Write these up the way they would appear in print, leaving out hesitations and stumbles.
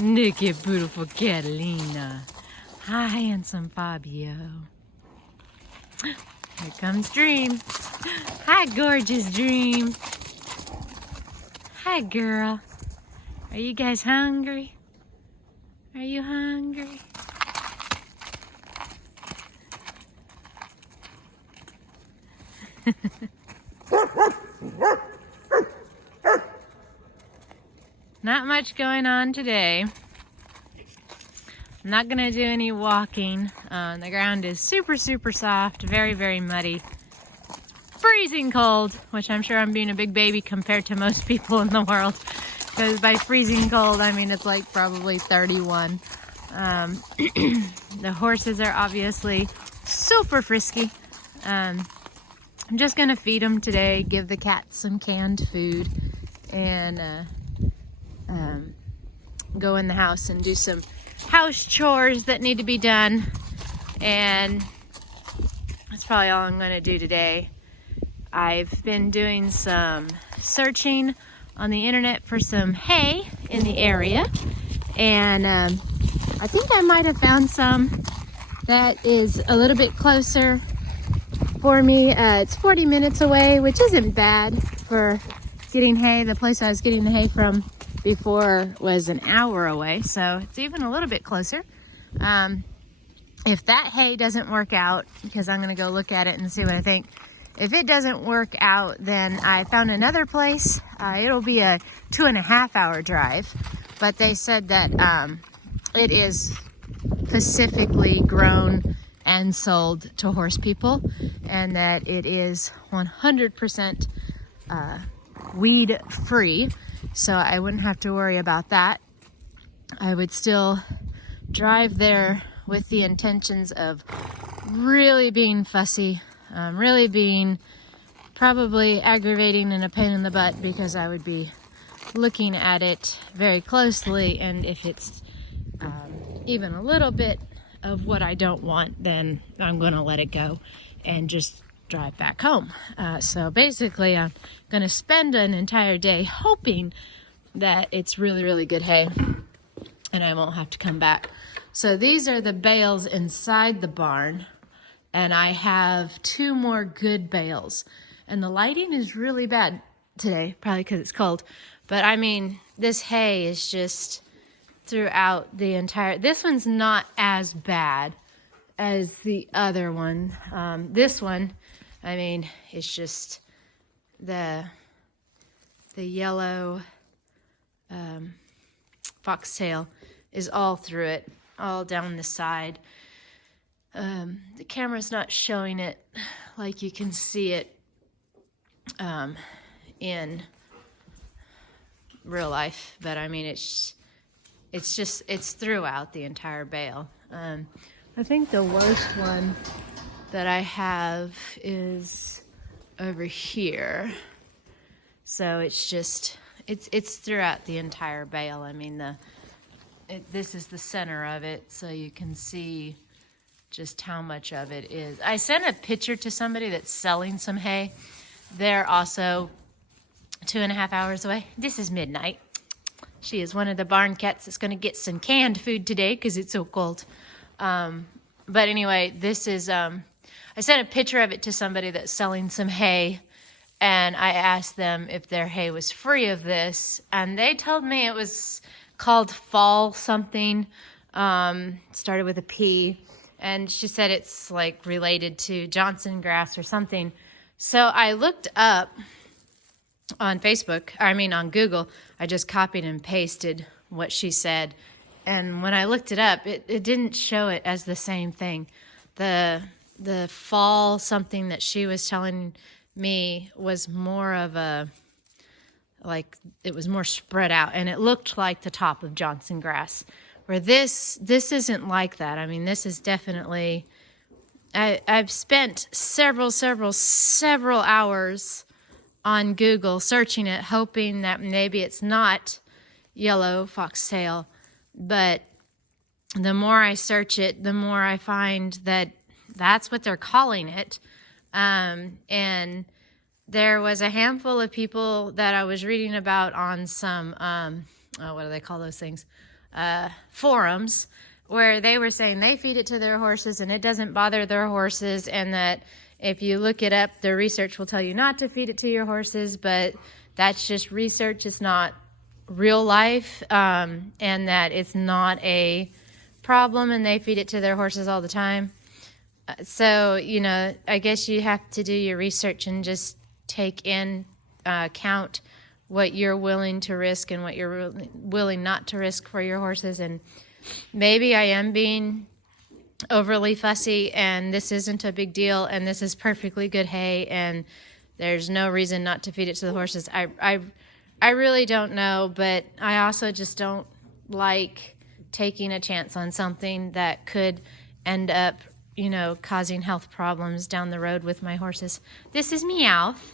Look at beautiful Catalina. Hi, handsome Fabio. Here comes Dream. Hi, gorgeous Dream. Hi, girl. Are you guys hungry? Are you hungry? Not much going on today. I'm not gonna do any walking. The ground is super, super soft, very, very muddy. Freezing cold, which I'm sure I'm being a big baby compared to most people in the world. Because by freezing cold, I mean it's like probably 31. The horses are obviously super frisky. I'm just gonna feed them today, give the cats some canned food, and go in the house and do some house chores that need to be done. And that's probably all I'm gonna do today. I've been doing some searching on the internet for some hay in the area, and I think I might have found some that is a little bit closer for me. It's 40 minutes away, which isn't bad for getting hay. The place I was getting the hay from before was an hour away, so it's even a little bit closer. If that hay doesn't work out, because I'm gonna go look at it and see what I think. If it doesn't work out, then I found another place. It'll be a 2.5 hour drive, but they said that it is specifically grown and sold to horse people, and that it is 100% weed free, so I wouldn't have to worry about that. I would still drive there with the intentions of really being fussy, really being probably aggravating and a pain in the butt, because I would be looking at it very closely, and if it's even a little bit of what I don't want, then I'm going to let it go and just drive back home. So basically I'm going to spend an entire day hoping that it's really, really good hay and I won't have to come back. So these are the bales inside the barn, and I have 2 more good bales. And the lighting is really bad today, probably because it's cold. But I mean, this hay is just throughout the entire... This one's not as bad as the other one. This one, I mean, it's just the yellow foxtail is all through it, all down the side. The camera's not showing it like you can see it in real life, but I mean, it's throughout the entire bale. I think the worst one that I have is over here. So it's throughout the entire bale. I mean, this is the center of it, so you can see just how much of it is. I sent a picture to somebody that's selling some hay. They're also 2.5 hours away. This is Midnight. She is one of the barn cats that's going to get some canned food today because it's so cold. But anyway, this is, I sent a picture of it to somebody that's selling some hay, and I asked them if their hay was free of this, and they told me it was called fall something, started with a P, and she said it's like related to Johnson grass or something. So I looked up on on Google. I just copied and pasted what she said, and when I looked it up, it didn't show it as the same thing. The fall something that she was telling me was more of a, like, it was more spread out, and it looked like the top of Johnson grass, where this isn't like that. I mean, this is definitely, I've spent several hours on Google searching it, hoping that maybe it's not yellow foxtail, but the more I search it, the more I find that that's what they're calling it. And there was a handful of people that I was reading about on some, what do they call those things? forums where they were saying they feed it to their horses and it doesn't bother their horses, and that if you look it up, the research will tell you not to feed it to your horses, but that's just research. It's not real life, and that it's not a problem, and they feed it to their horses all the time. So, you know, I guess you have to do your research and just take in account what you're willing to risk and what you're willing not to risk for your horses. And maybe I am being overly fussy, and this isn't a big deal, and this is perfectly good hay, and there's no reason not to feed it to the horses. I really don't know, but I also just don't like taking a chance on something that could end up, you know, causing health problems down the road with my horses. This is Meowth.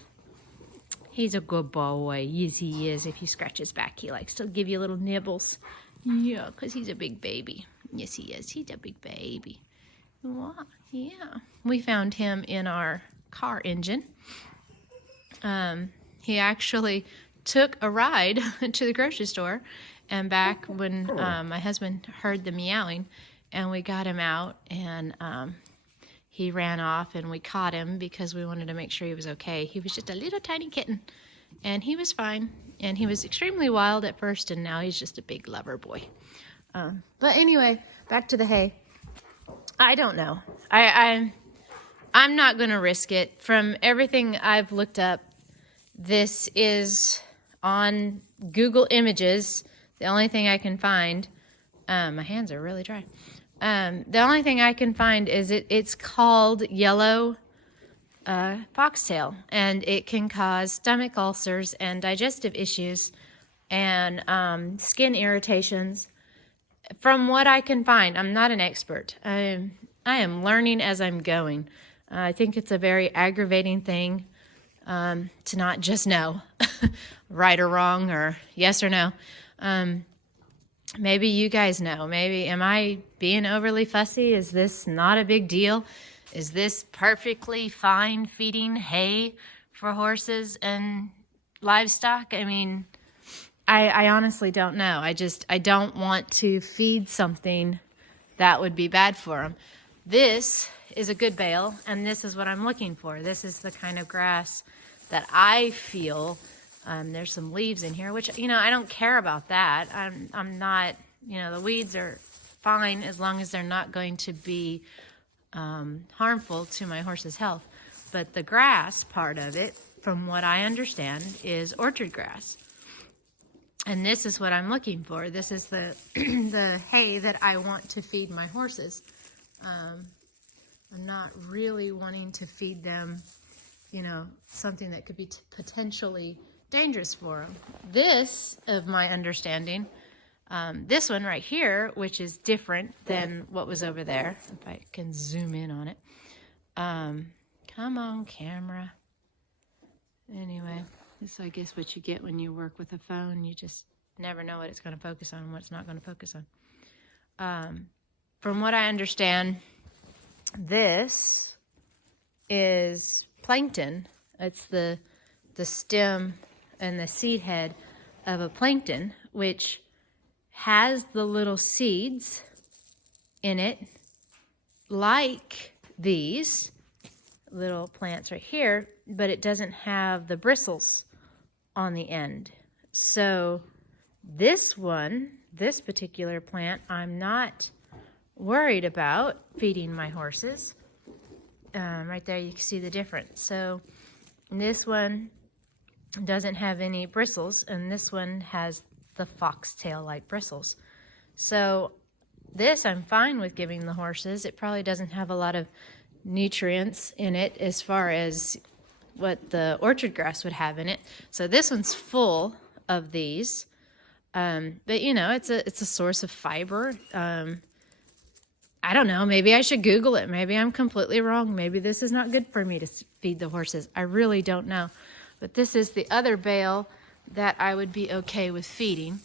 He's a good boy. Yes, he is. If you scratch his back, he likes to give you little nibbles. Yeah, because he's a big baby. Yes, he is. He's a big baby. What? Yeah. We found him in our car engine. He actually took a ride to the grocery store and back when my husband heard the meowing, and we got him out, and he ran off, and we caught him because we wanted to make sure he was okay. He was just a little tiny kitten, and he was fine, and he was extremely wild at first, and now he's just a big lover boy. But anyway, back to the hay. I don't know. I'm not going to risk it. From everything I've looked up, this is on Google Images. The only thing I can find, my hands are really dry. The only thing I can find is it's called Yellow Foxtail, and it can cause stomach ulcers and digestive issues and skin irritations. From what I can find, I'm not an expert. I am learning as I'm going. I think it's a very aggravating thing to not just know right or wrong or yes or no. Maybe you guys know. Maybe, am I being overly fussy? Is this not a big deal? Is this perfectly fine feeding hay for horses and livestock? I mean, I honestly don't know. I don't want to feed something that would be bad for them. This is a good bale, and this is what I'm looking for. This is the kind of grass that I feel. There's some leaves in here, which, you know, I don't care about that. I'm not, you know, the weeds are fine as long as they're not going to be harmful to my horse's health. But the grass part of it, from what I understand, is orchard grass. And this is what I'm looking for. This is the the hay that I want to feed my horses. I'm not really wanting to feed them, you know, something that could be potentially dangerous for them. This, of my understanding, this one right here, which is different than what was over there, if I can zoom in on it. Come on, camera. Anyway, this is, I guess, what you get when you work with a phone. You just never know what it's going to focus on and what it's not going to focus on. From what I understand, this is plankton. It's the stem and the seed head of a plankton, which has the little seeds in it, like these little plants right here, but it doesn't have the bristles on the end. So this one, this particular plant, I'm not worried about feeding my horses. Right there you can see the difference. So this one doesn't have any bristles, and this one has the foxtail-like bristles. So this I'm fine with giving the horses. It probably doesn't have a lot of nutrients in it as far as what the orchard grass would have in it. So this one's full of these. But you know, it's a source of fiber. I don't know, maybe I should Google it. Maybe I'm completely wrong. Maybe this is not good for me to feed the horses. I really don't know. But this is the other bale that I would be okay with feeding.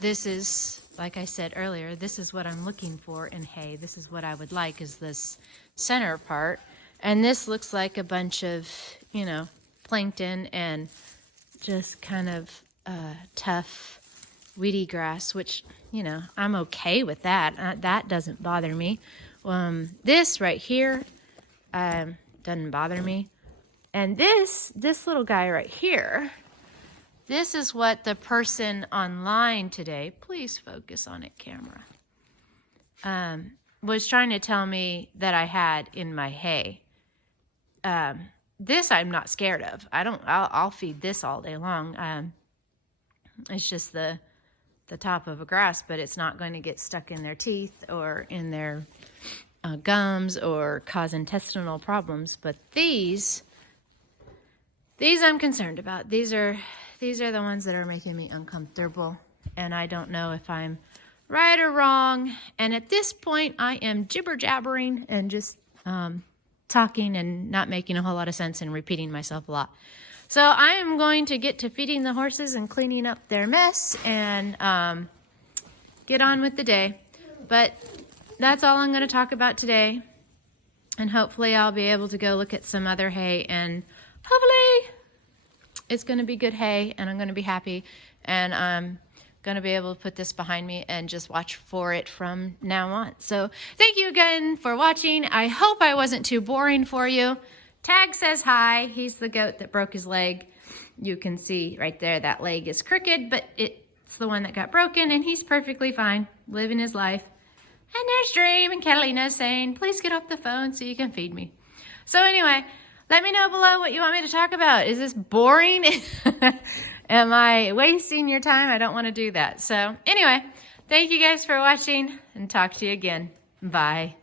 This is, like I said earlier, this is what I'm looking for in hay. This is what I would like, is this center part. And this looks like a bunch of, you know, plankton and just kind of tough weedy grass, which, you know, I'm okay with that. That doesn't bother me. This right here doesn't bother me. And this little guy right here, this is what the person online today, please focus on it, camera, was trying to tell me that I had in my hay. This I'm not scared of. I'll feed this all day long. It's just the top of a grass, but it's not going to get stuck in their teeth or in their gums or cause intestinal problems. But these I'm concerned about. These are the ones that are making me uncomfortable, and I don't know if I'm right or wrong. And at this point, I am jibber-jabbering and just talking and not making a whole lot of sense and repeating myself a lot. So I am going to get to feeding the horses and cleaning up their mess and get on with the day. But that's all I'm going to talk about today. And hopefully I'll be able to go look at some other hay, and hopefully it's going to be good hay and I'm going to be happy, and I'm going to be able to put this behind me and just watch for it from now on. So thank you again for watching. I hope I wasn't too boring for you. Tag says hi. He's the goat that broke his leg. You can see right there that leg is crooked, but it's the one that got broken, and he's perfectly fine, living his life. And there's Dream and Catalina saying, please get off the phone so you can feed me. So anyway, let me know below what you want me to talk about. Is this boring? Am I wasting your time? I don't want to do that. So anyway, thank you guys for watching, and talk to you again. Bye.